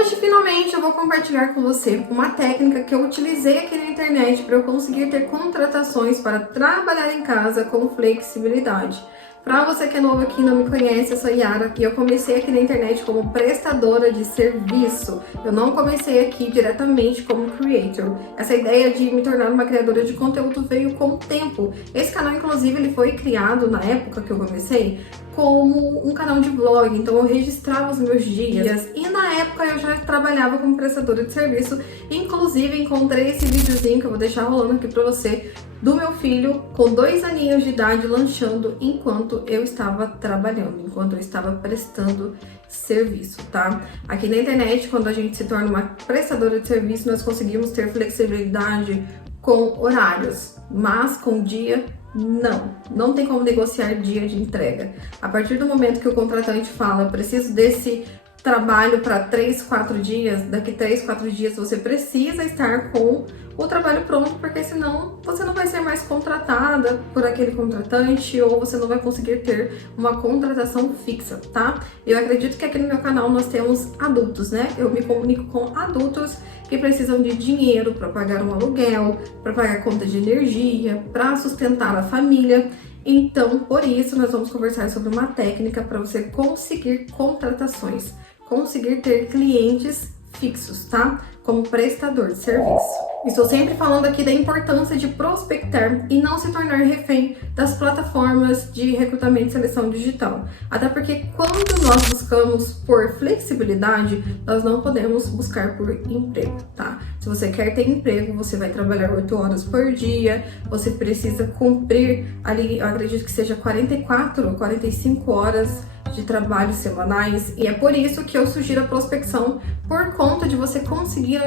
Hoje, finalmente, eu vou compartilhar com você uma técnica que eu utilizei aqui na internet para eu conseguir ter contratações para trabalhar em casa com flexibilidade. Para você que é novo aqui e não me conhece, eu sou Yara e eu comecei aqui na internet como prestadora de serviço. Eu não comecei aqui diretamente como creator. Essa ideia de me tornar uma criadora de conteúdo veio com o tempo. Esse canal, inclusive, ele foi criado na época que eu comecei como um canal de vlog, então eu registrava os meus dias e na época eu já trabalhava como prestadora de serviço. Inclusive encontrei esse videozinho que eu vou deixar rolando aqui pra você do meu filho com 2 aninhos de idade lanchando enquanto eu estava trabalhando, enquanto eu estava prestando serviço, tá? Aqui na internet, quando a gente se torna uma prestadora de serviço, nós conseguimos ter flexibilidade com horários, mas com dia não tem como negociar dia de entrega. A partir do momento que o contratante fala, eu preciso desse trabalho para 3, 4 dias, daqui 3, 4 dias você precisa estar com o trabalho pronto, porque senão você não vai ser mais contratada por aquele contratante ou você não vai conseguir ter uma contratação fixa, tá? Eu acredito que aqui no meu canal nós temos adultos, né? Eu me comunico com adultos que precisam de dinheiro para pagar um aluguel, para pagar conta de energia, para sustentar a família. Então, por isso, nós vamos conversar sobre uma técnica para você conseguir contratações, conseguir ter clientes fixos, tá? Como prestador de serviço. Estou sempre falando aqui da importância de prospectar e não se tornar refém das plataformas de recrutamento e seleção digital. Até porque quando nós buscamos por flexibilidade, nós não podemos buscar por emprego, tá? Se você quer ter emprego, você vai trabalhar 8 horas por dia, você precisa cumprir ali, eu acredito que seja 44 ou 45 horas de trabalho semanais, e é por isso que eu sugiro a prospecção, por conta de você conseguir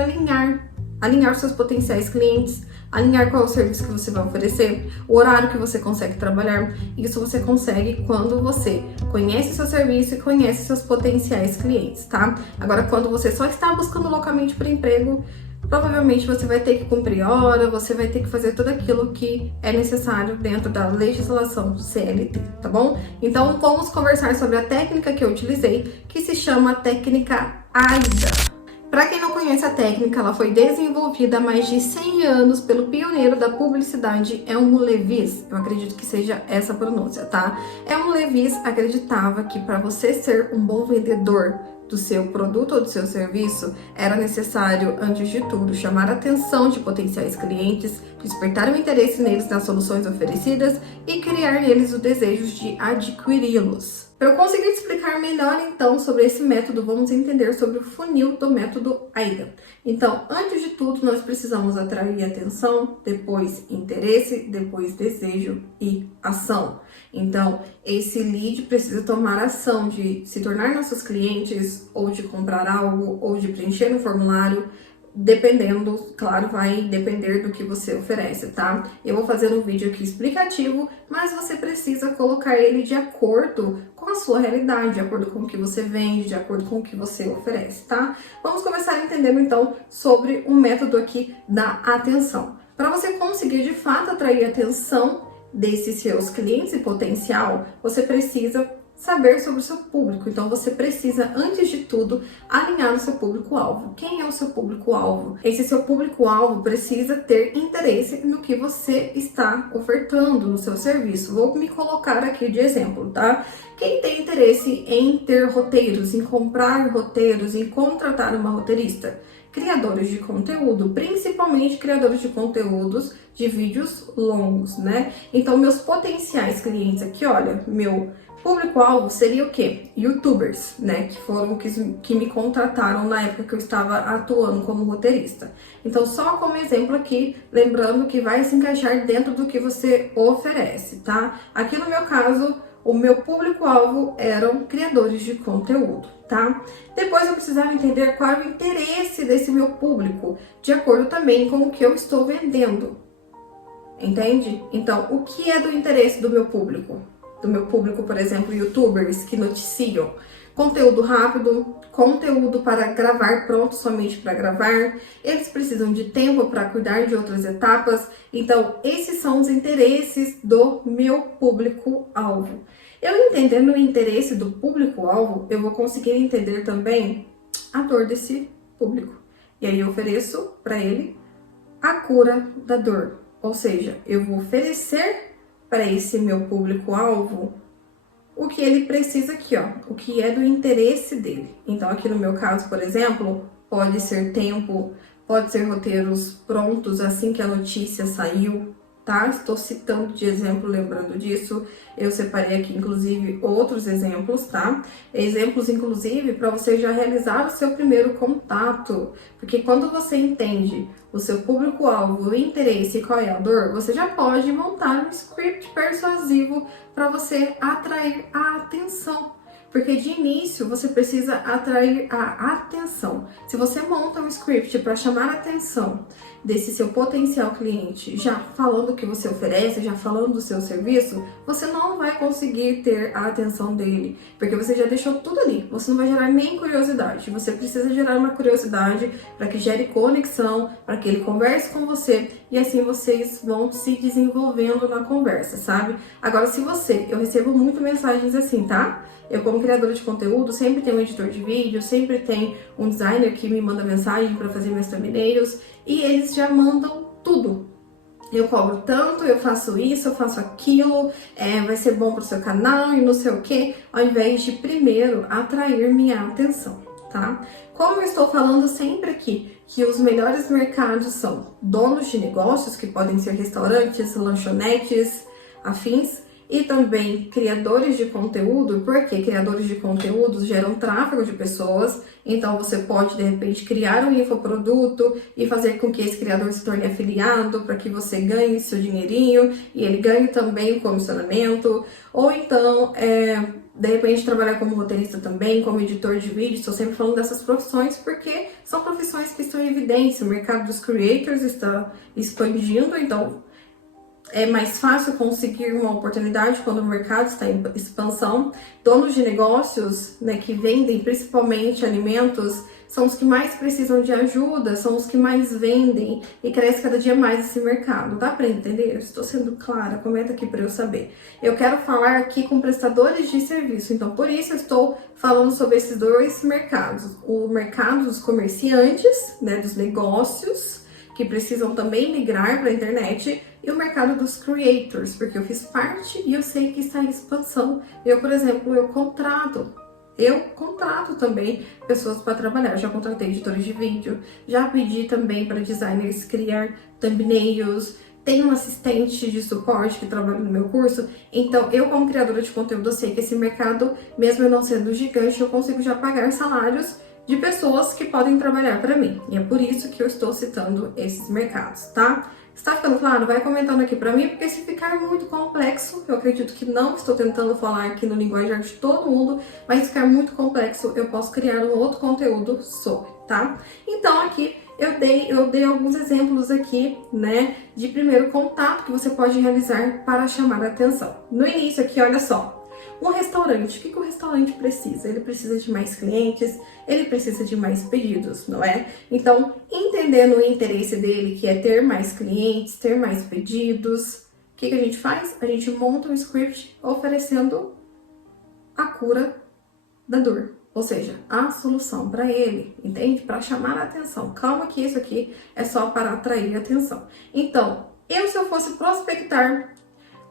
alinhar seus potenciais clientes, alinhar qual é o serviço que você vai oferecer, o horário que você consegue trabalhar. Isso você consegue quando você conhece o seu serviço e conhece seus potenciais clientes, tá? Agora, quando você só está buscando loucamente por emprego, provavelmente você vai ter que cumprir hora, você vai ter que fazer tudo aquilo que é necessário dentro da legislação do CLT, tá bom? Então vamos conversar sobre a técnica que eu utilizei, que se chama técnica AIDA. Para quem não conhece a técnica, ela foi desenvolvida há mais de 100 anos pelo pioneiro da publicidade Elmo Levis. Eu acredito que seja essa a pronúncia, tá? Elmo Levis acreditava que para você ser um bom vendedor do seu produto ou do seu serviço, era necessário, antes de tudo, chamar a atenção de potenciais clientes, despertar o interesse neles nas soluções oferecidas e criar neles o desejo de adquiri-los. Para eu conseguir te explicar melhor, então, sobre esse método, vamos entender sobre o funil do método AIDA. Então, antes de tudo, nós precisamos atrair atenção, depois interesse, depois desejo e ação. Então, esse lead precisa tomar ação de se tornar nossos clientes, ou de comprar algo, ou de preencher um formulário, dependendo, claro, vai depender do que você oferece, tá? Eu vou fazer um vídeo aqui explicativo, mas você precisa colocar ele de acordo com a sua realidade, de acordo com o que você vende, de acordo com o que você oferece, tá? Vamos começar entendendo, então, sobre o método aqui da atenção. Para você conseguir, de fato, atrair a atenção desses seus clientes em potencial, você precisa saber sobre o seu público. Então você precisa, antes de tudo, alinhar o seu público-alvo. Quem é o seu público-alvo? Esse seu público-alvo precisa ter interesse no que você está ofertando no seu serviço. Vou me colocar aqui de exemplo, tá? Quem tem interesse em ter roteiros, em comprar roteiros, em contratar uma roteirista? Criadores de conteúdo, principalmente criadores de conteúdos de vídeos longos, né? Então, meus potenciais clientes aqui, olha, meu público-alvo seria o quê? YouTubers, né? Que foram que me contrataram na época que eu estava atuando como roteirista. Então, só como exemplo aqui, lembrando que vai se encaixar dentro do que você oferece, tá? Aqui no meu caso, o meu público-alvo eram criadores de conteúdo, tá? Depois eu precisava entender qual é o interesse desse meu público, de acordo também com o que eu estou vendendo, entende? Então, o que é do interesse do meu público? Do meu público, por exemplo, youtubers que noticiam conteúdo rápido, conteúdo para gravar, pronto somente para gravar. Eles precisam de tempo para cuidar de outras etapas. Então, esses são os interesses do meu público-alvo. Eu entendendo o interesse do público-alvo, eu vou conseguir entender também a dor desse público. E aí eu ofereço para ele a cura da dor. Ou seja, eu vou oferecer para esse meu público-alvo o que ele precisa aqui, ó, o que é do interesse dele. Então, aqui no meu caso, por exemplo, pode ser tempo, pode ser roteiros prontos assim que a notícia saiu, tá? Estou citando de exemplo, lembrando disso. Eu separei aqui, inclusive, outros exemplos, tá? Exemplos, inclusive, para você já realizar o seu primeiro contato. Porque quando você entende o seu público-alvo, o interesse e qual é a dor, você já pode montar um script persuasivo para você atrair a atenção. Porque de início você precisa atrair a atenção. Se você monta um script para chamar a atenção desse seu potencial cliente, já falando o que você oferece, já falando do seu serviço, você não vai conseguir ter a atenção dele, porque você já deixou tudo ali. Você não vai gerar nem curiosidade. Você precisa gerar uma curiosidade para que gere conexão, para que ele converse com você e assim vocês vão se desenvolvendo na conversa, sabe? Agora, eu recebo muito mensagens assim, tá? Eu, como criadora de conteúdo, sempre tenho um editor de vídeo, sempre tem um designer que me manda mensagem para fazer meus thumbnails e eles já mandam tudo. Eu cobro tanto, eu faço isso, eu faço aquilo, vai ser bom pro seu canal e não sei o que, ao invés de primeiro atrair minha atenção, tá? Como eu estou falando sempre aqui, que os melhores mercados são donos de negócios, que podem ser restaurantes, lanchonetes, afins, e também criadores de conteúdo, porque criadores de conteúdos geram tráfego de pessoas, então você pode de repente criar um infoproduto e fazer com que esse criador se torne afiliado para que você ganhe seu dinheirinho e ele ganhe também o comissionamento, ou então de repente trabalhar como roteirista também, como editor de vídeo. Estou sempre falando dessas profissões porque são profissões que estão em evidência, o mercado dos creators está expandindo, então é mais fácil conseguir uma oportunidade quando o mercado está em expansão. Donos de negócios, né, que vendem principalmente alimentos, são os que mais precisam de ajuda, são os que mais vendem e cresce cada dia mais esse mercado. Dá para entender? Estou sendo clara? Comenta aqui para eu saber. Eu quero falar aqui com prestadores de serviço, então por isso eu estou falando sobre esses dois mercados. O mercado dos comerciantes, né, dos negócios, que precisam também migrar para a internet, e o mercado dos creators, porque eu fiz parte e eu sei que está em expansão. Eu, por exemplo, eu contrato também pessoas para trabalhar. Já contratei editores de vídeo, já pedi também para designers criar thumbnails, tem um assistente de suporte que trabalha no meu curso. Então, eu como criadora de conteúdo, eu sei que esse mercado, mesmo eu não sendo gigante, eu consigo já pagar salários de pessoas que podem trabalhar para mim. E é por isso que eu estou citando esses mercados, tá? Está ficando claro? Vai comentando aqui para mim, porque se ficar muito complexo, eu acredito que não estou tentando falar aqui no linguajar de todo mundo, mas se ficar muito complexo, eu posso criar um outro conteúdo sobre, tá? Então aqui eu dei alguns exemplos aqui, né, de primeiro contato que você pode realizar para chamar a atenção. No início aqui, olha só. Um restaurante, o que o restaurante precisa? Ele precisa de mais clientes, ele precisa de mais pedidos, não é? Então, entendendo o interesse dele, que é ter mais clientes, ter mais pedidos, o que a gente faz? A gente monta um script oferecendo a cura da dor, ou seja, a solução para ele, entende? Para chamar a atenção. Calma que isso aqui é só para atrair a atenção. Então, se eu fosse prospectar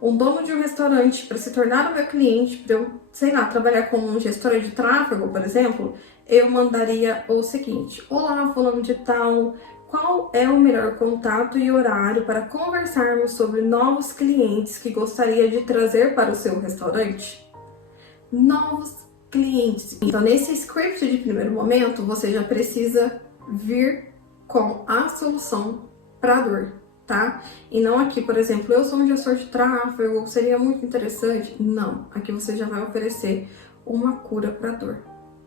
um dono de um restaurante para se tornar o meu cliente, para eu, sei lá, trabalhar como gestora de tráfego, por exemplo, eu mandaria o seguinte: olá, fulano de tal, qual é o melhor contato e horário para conversarmos sobre novos clientes que gostaria de trazer para o seu restaurante? Novos clientes. Então, nesse script de primeiro momento, você já precisa vir com a solução para a dor, tá? E não aqui, por exemplo, eu sou um gestor de tráfego, seria muito interessante. Não, aqui você já vai oferecer uma cura para dor.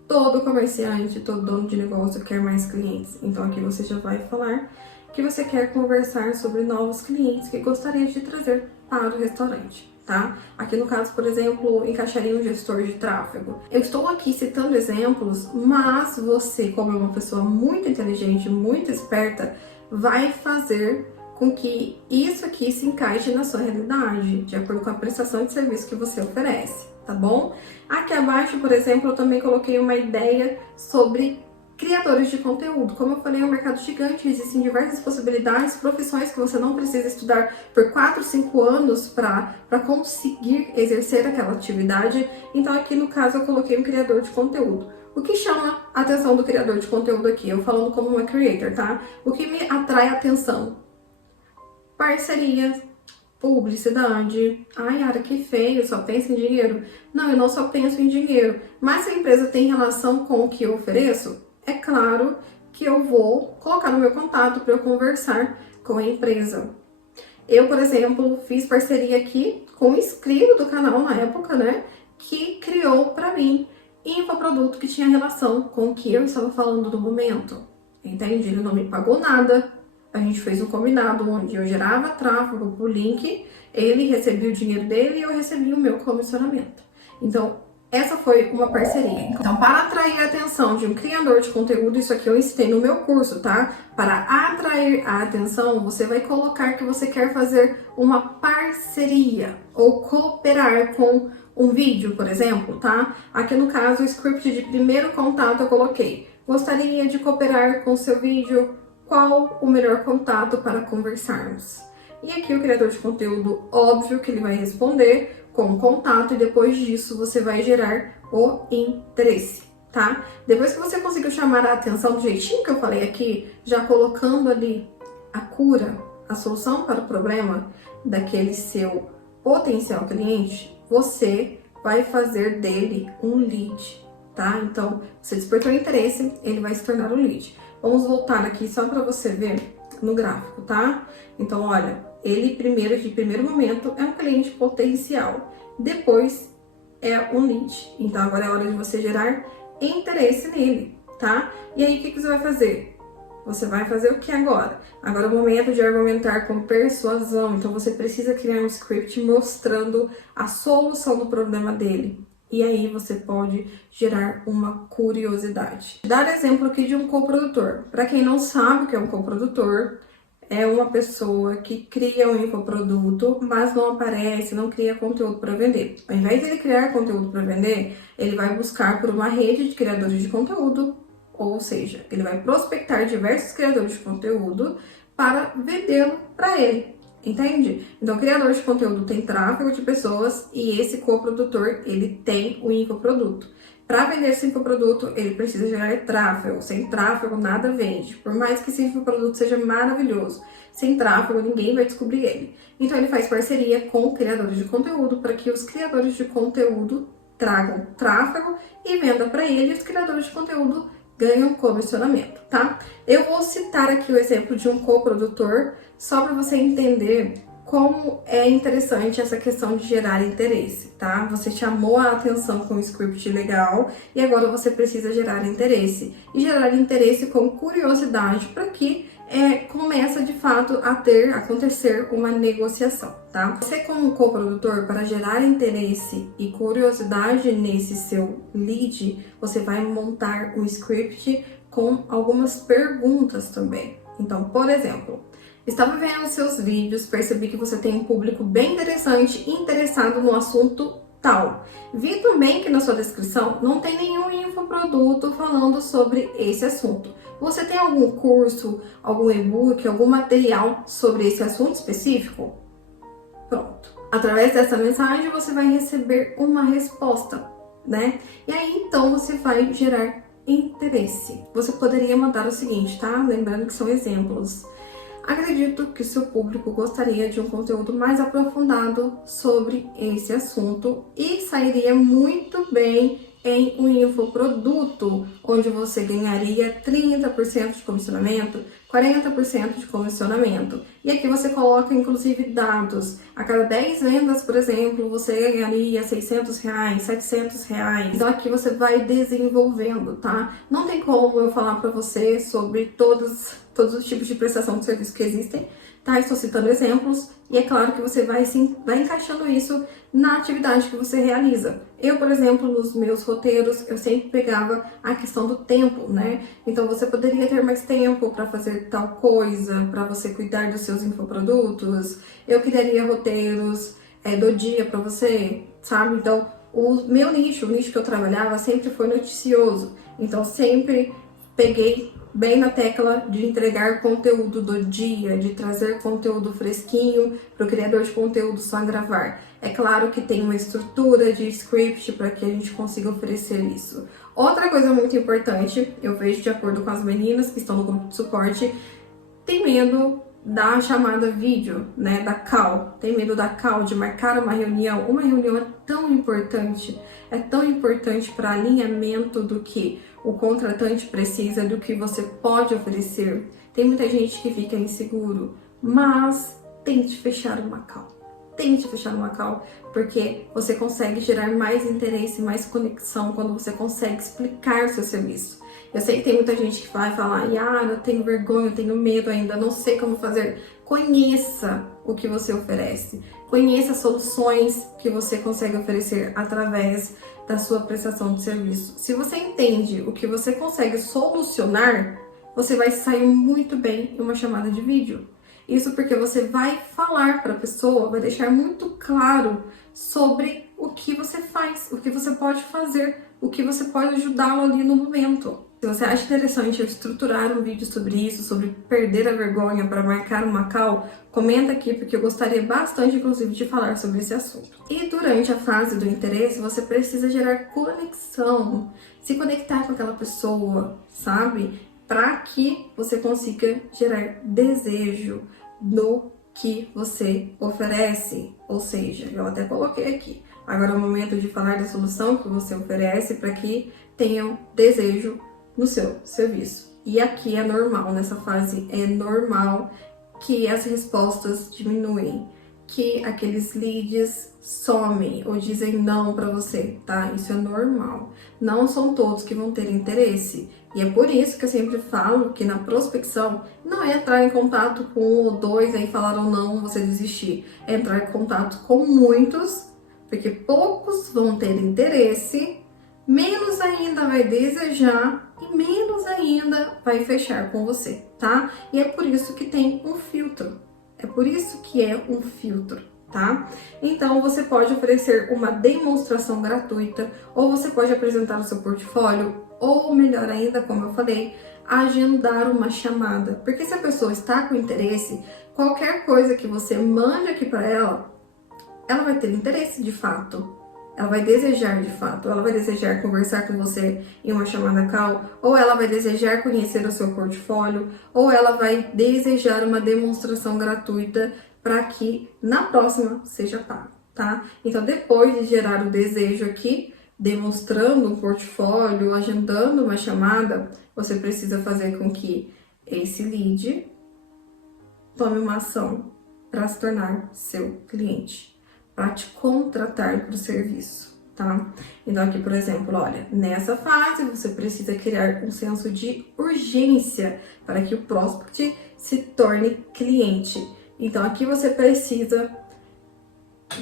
Todo comerciante, todo dono de negócio quer mais clientes. Então aqui você já vai falar que você quer conversar sobre novos clientes que gostaria de trazer para o restaurante, tá? Aqui no caso, por exemplo, encaixaria um gestor de tráfego. Eu estou aqui citando exemplos, mas você, como é uma pessoa muito inteligente, muito esperta, vai fazer com que isso aqui se encaixe na sua realidade, de acordo com a prestação de serviço que você oferece, tá bom? Aqui abaixo, por exemplo, eu também coloquei uma ideia sobre Criadores de conteúdo. Como eu falei, é um mercado gigante, existem diversas possibilidades, profissões que você não precisa estudar por 4, 5 anos para conseguir exercer aquela atividade. Então aqui no caso eu coloquei um criador de conteúdo. O que chama a atenção do criador de conteúdo aqui? Eu falando como uma creator, tá? O que me atrai a atenção? Parcerias, publicidade. Ai, Yara, que feio, só pensa em dinheiro. Não, eu não só penso em dinheiro. Mas se a empresa tem relação com o que eu ofereço, é claro que eu vou colocar no meu contato para eu conversar com a empresa. Eu, por exemplo, fiz parceria aqui com o inscrito do canal na época, né? Que criou para mim infoproduto que tinha relação com o que eu estava falando do momento. Entende? Ele não me pagou nada. A gente fez um combinado onde eu gerava tráfego pro link, ele recebia o dinheiro dele e eu recebia o meu comissionamento. Então, essa foi uma parceria. Então, para atrair a atenção de um criador de conteúdo, isso aqui eu ensinei no meu curso, tá? Para atrair a atenção, você vai colocar que você quer fazer uma parceria ou cooperar com um vídeo, por exemplo, tá? Aqui no caso, o script de primeiro contato eu coloquei. Gostaria de cooperar com seu vídeo? Qual o melhor contato para conversarmos? E aqui o criador de conteúdo, óbvio que ele vai responder com o contato e depois disso você vai gerar o interesse, tá? Depois que você conseguiu chamar a atenção do jeitinho que eu falei aqui, já colocando ali a cura, a solução para o problema daquele seu potencial cliente, você vai fazer dele um lead, tá? Então, você despertou interesse, ele vai se tornar um lead. Vamos voltar aqui só para você ver no gráfico, tá? Então, olha, ele de primeiro momento é um cliente potencial, depois é um lead. Então, agora é hora de você gerar interesse nele, tá? E aí, o que você vai fazer? Você vai fazer o que agora? Agora é o momento de argumentar com persuasão. Então, você precisa criar um script mostrando a solução do problema dele. E aí você pode gerar uma curiosidade. Dar exemplo aqui de um coprodutor. Para quem não sabe o que é um coprodutor, é uma pessoa que cria um infoproduto, mas não aparece, não cria conteúdo para vender. Ao invés de ele criar conteúdo para vender, ele vai buscar por uma rede de criadores de conteúdo, ou seja, ele vai prospectar diversos criadores de conteúdo para vendê-lo para ele. Entende? Então, o criador de conteúdo tem tráfego de pessoas e esse coprodutor, ele tem o infoproduto. Para vender esse infoproduto, ele precisa gerar tráfego. Sem tráfego, nada vende. Por mais que esse infoproduto seja maravilhoso, sem tráfego, ninguém vai descobrir ele. Então, ele faz parceria com criadores de conteúdo para que os criadores de conteúdo tragam tráfego e venda para ele. E os criadores de conteúdo ganham comissionamento, tá? Eu vou citar aqui o exemplo de um coprodutor só para você entender como é interessante essa questão de gerar interesse, tá? Você chamou a atenção com um script legal e agora você precisa gerar interesse. E gerar interesse com curiosidade para que começa de fato a acontecer uma negociação, tá? Você como coprodutor, para gerar interesse e curiosidade nesse seu lead, você vai montar um script com algumas perguntas também. Então, por exemplo, estava vendo seus vídeos, percebi que você tem um público bem interessante, interessado no assunto tal. Vi também que na sua descrição não tem nenhum infoproduto falando sobre esse assunto. Você tem algum curso, algum e-book, algum material sobre esse assunto específico? Pronto. Através dessa mensagem você vai receber uma resposta, né? E aí então você vai gerar interesse. Você poderia mandar o seguinte, tá? Lembrando que são exemplos. Acredito que seu público gostaria de um conteúdo mais aprofundado sobre esse assunto e sairia muito bem em um infoproduto, onde você ganharia 30% de comissionamento, 40% de comissionamento. E aqui você coloca, inclusive, dados. A cada 10 vendas, por exemplo, você ganharia R$600, R$700. Então, aqui você vai desenvolvendo, tá? Não tem como eu falar para você sobre todos os tipos de prestação de serviço que existem, tá? Estou citando exemplos e é claro que você vai encaixando isso na atividade que você realiza. Eu, por exemplo, nos meus roteiros, eu sempre pegava a questão do tempo, né? Então, você poderia ter mais tempo para fazer tal coisa, para você cuidar dos seus infoprodutos. Eu criaria roteiros do dia para você, sabe? Então, o meu nicho, o nicho que eu trabalhava sempre foi noticioso. Então, sempre peguei bem na tecla de entregar conteúdo do dia, de trazer conteúdo fresquinho para o criador de conteúdo só gravar. É claro que tem uma estrutura de script para que a gente consiga oferecer isso. Outra coisa muito importante, eu vejo de acordo com as meninas que estão no grupo de suporte, tem medo da chamada vídeo, né, da call, tem medo da call, de marcar uma reunião. Uma reunião é tão importante para alinhamento do que o contratante precisa, do que você pode oferecer. Tem muita gente que fica inseguro, mas tente fechar uma call. Tente fechar uma call, porque você consegue gerar mais interesse, mais conexão quando você consegue explicar o seu serviço. Eu sei que tem muita gente que vai falar, eu tenho vergonha, eu tenho medo ainda, não sei como fazer. Conheça o que você oferece. Conheça soluções que você consegue oferecer através da sua prestação de serviço. Se você entende o que você consegue solucionar, você vai sair muito bem em uma chamada de vídeo. Isso porque você vai falar para a pessoa, vai deixar muito claro sobre o que você faz, o que você pode fazer, o que você pode ajudá-lo ali no momento. Se você acha interessante eu estruturar um vídeo sobre isso, sobre perder a vergonha para marcar uma call, comenta aqui porque eu gostaria bastante, inclusive, de falar sobre esse assunto. E durante a fase do interesse, você precisa gerar conexão, se conectar com aquela pessoa, sabe? Para que você consiga gerar desejo no que você oferece. Ou seja, eu até coloquei aqui. Agora é o momento de falar da solução que você oferece para que tenham desejo no seu serviço. E aqui é normal, nessa fase é normal que as respostas diminuem, que aqueles leads somem ou dizem não para você, tá? Isso é normal. Não são todos que vão ter interesse. E é por isso que eu sempre falo que na prospecção não é entrar em contato com um ou dois, aí falaram não, você desistir. É entrar em contato com muitos, porque poucos vão ter interesse, menos ainda vai desejar e menos ainda vai fechar com você, tá? E é por isso que tem um filtro. É por isso que é um filtro, tá? Então, você pode oferecer uma demonstração gratuita, ou você pode apresentar o seu portfólio, ou melhor ainda, como eu falei, agendar uma chamada. Porque se a pessoa está com interesse, qualquer coisa que você mande aqui para ela, ela vai ter interesse de fato. Ela vai desejar de fato, ela vai desejar conversar com você em uma chamada call, ou ela vai desejar conhecer o seu portfólio, ou ela vai desejar uma demonstração gratuita para que na próxima seja pago, tá? Então, depois de gerar o desejo aqui, demonstrando um portfólio, agendando uma chamada, você precisa fazer com que esse lead tome uma ação para se tornar seu cliente, para te contratar para o serviço, tá? Então aqui, por exemplo, olha, nessa fase você precisa criar um senso de urgência para que o prospect se torne cliente. Então aqui você precisa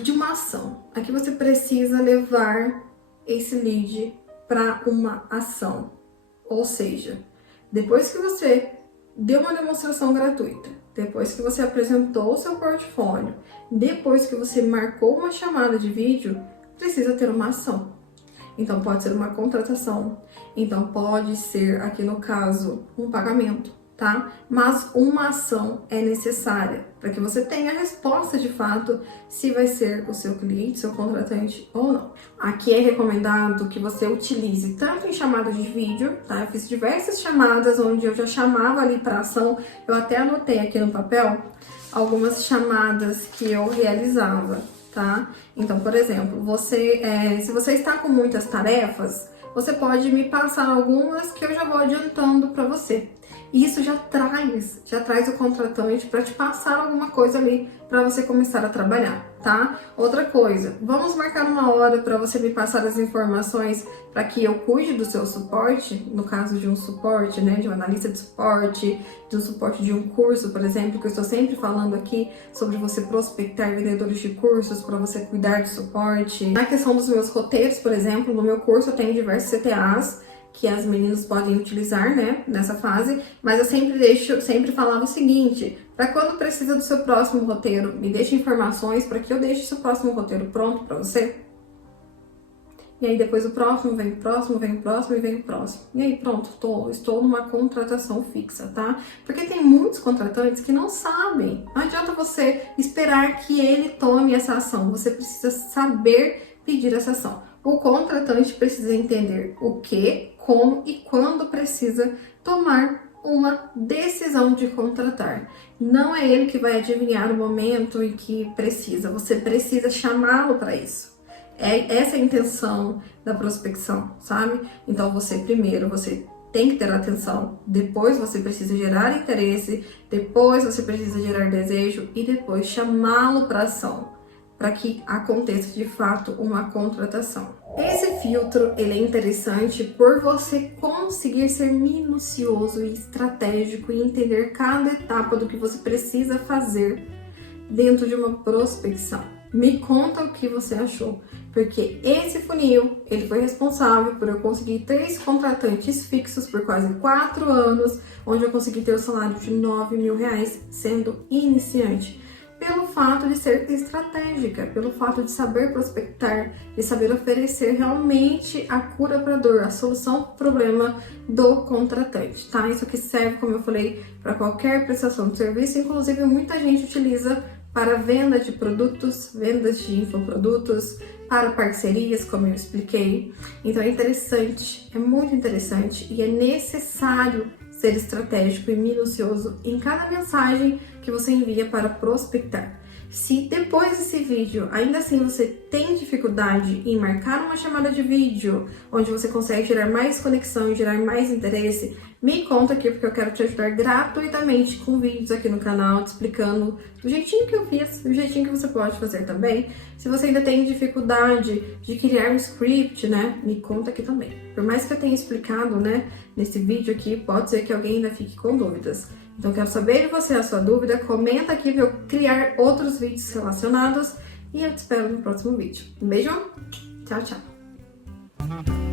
de uma ação. Aqui você precisa levar esse lead para uma ação. Ou seja, depois que você deu uma demonstração gratuita, depois que você apresentou o seu portfólio, depois que você marcou uma chamada de vídeo, precisa ter uma ação. Então pode ser uma contratação, então pode ser, aqui no caso, um pagamento, tá? Mas uma ação é necessária para que você tenha a resposta de fato se vai ser o seu cliente, seu contratante ou não. Aqui é recomendado que você utilize tanto em chamadas de vídeo, tá? Eu fiz diversas chamadas onde eu já chamava ali para ação, eu até anotei aqui no papel algumas chamadas que eu realizava, tá? Então, por exemplo, se você está com muitas tarefas, você pode me passar algumas que eu já vou adiantando para você. E isso já traz o contratante para te passar alguma coisa ali para você começar a trabalhar, tá? Outra coisa, vamos marcar uma hora para você me passar as informações para que eu cuide do seu suporte, no caso de um suporte, né, de um analista de um suporte de um curso, por exemplo, que eu estou sempre falando aqui sobre você prospectar vendedores de cursos para você cuidar de suporte. Na questão dos meus roteiros, por exemplo, no meu curso eu tenho diversos CTAs que as meninas podem utilizar, né, nessa fase, mas eu sempre falava o seguinte: para quando precisa do seu próximo roteiro, me deixe informações para que eu deixe o seu próximo roteiro pronto para você. e aí depois o próximo, vem o próximo, vem o próximo e vem o próximo. E aí pronto, estou numa contratação fixa, tá? Porque tem muitos contratantes que não sabem. Não adianta você esperar que ele tome essa ação, você precisa saber pedir essa ação. O contratante precisa entender o que, como e quando precisa tomar uma decisão de contratar. Não é ele que vai adivinhar o momento em que precisa, você precisa chamá-lo para isso. Essa é a intenção da prospecção, sabe? Então você tem que ter atenção, depois você precisa gerar interesse, depois você precisa gerar desejo e depois chamá-lo para ação, para que aconteça de fato uma contratação. Esse filtro ele é interessante por você conseguir ser minucioso e estratégico e entender cada etapa do que você precisa fazer dentro de uma prospecção. Me conta o que você achou, porque esse funil ele foi responsável por eu conseguir 3 contratantes fixos por quase 4 anos, onde eu consegui ter o salário de R$9.000 sendo iniciante. Pelo fato de ser estratégica, pelo fato de saber prospectar, de saber oferecer realmente a cura para a dor, a solução para o problema do contratante, tá? Isso aqui serve, como eu falei, para qualquer prestação de serviço, inclusive muita gente utiliza para venda de produtos, vendas de infoprodutos, para parcerias, como eu expliquei. Então é interessante, é muito interessante e é necessário ser estratégico e minucioso em cada mensagem que você envia para prospectar. Se depois desse vídeo, ainda assim você tem dificuldade em marcar uma chamada de vídeo, onde você consegue gerar mais conexão e gerar mais interesse, me conta aqui porque eu quero te ajudar gratuitamente com vídeos aqui no canal, te explicando do jeitinho que eu fiz, do jeitinho que você pode fazer também. Se você ainda tem dificuldade de criar um script, né, me conta aqui também. Por mais que eu tenha explicado, né, nesse vídeo aqui, pode ser que alguém ainda fique com dúvidas. Então, quero saber de você a sua dúvida, comenta aqui para eu criar outros vídeos relacionados e eu te espero no próximo vídeo. Um beijo, tchau, tchau!